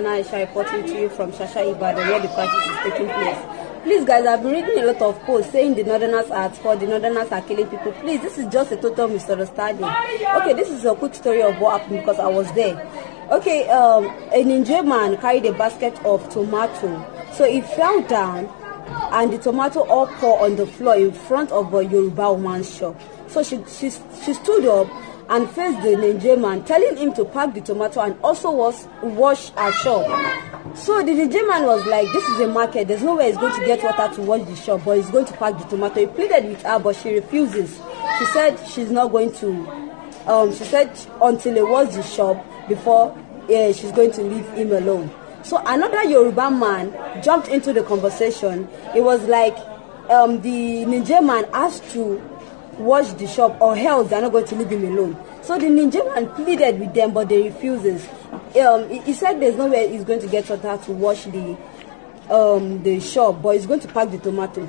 Nana Aisha reporting to you from Shasha Ibadan, where the crisis is taking place. Please, guys, I've been reading a lot of posts saying the Northerners are at fault, the Northerners are killing people. Please, this is just a total misunderstanding. Okay, this is a quick story of what happened because I was there. Okay, a Nigerian man carried a basket of tomato. So he fell down and the tomato all poured on the floor in front of a Yoruba woman's shop. So she stood up and faced the Nigerian man, telling him to pack the tomato and also wash her shop. So the Nigerian man was like, this is a market, there's no way he's going to get water to wash the shop, but he's going to pack the tomato. He pleaded with her, but she refuses. She said she's not going to, she said until he washes the shop before she's going to leave him alone. So another Yoruba man jumped into the conversation. It was like the Nigerian man asked to wash the shop or else they're not going to leave him alone. So the Nigerian man pleaded with them, but they refuses. He said there's no way he's going to get water to wash the shop, but he's going to pack the tomato.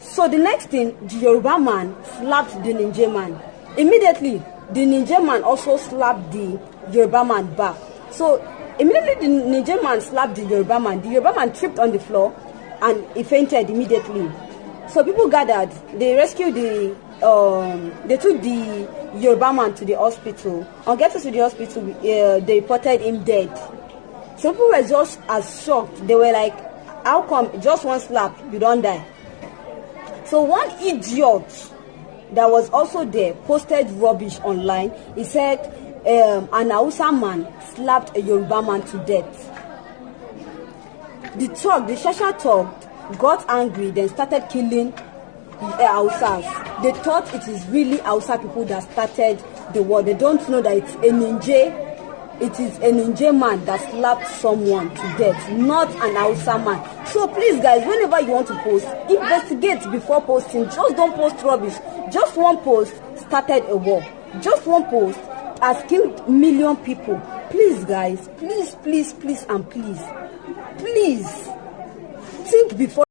So the next thing, the Yoruba man slapped the Nigerian man. Immediately, the Nigerian man also slapped the Yoruba man back. So immediately the Nigerian man slapped the Yoruba man. The Yoruba man tripped on the floor and he fainted immediately. So people gathered. They rescued they took the Yoruba man to the hospital. On getting to the hospital, they reported him dead. So people were just as shocked. They were like, how come just one slap, you don't die? So one idiot that was also there posted rubbish online. He said an Hausa man slapped a Yoruba man to death. The Shasha talk got angry, then started killing Hausas. They thought it is really Hausa people that started the war. They don't know that it's a Ninja. It is a Ninja man that slapped someone to death, not an Hausa man. So please, guys, whenever you want to post, investigate before posting. Just don't post rubbish. Just one post started a war. Just one post has killed million people. Please, guys, please, please, please, and please, please think before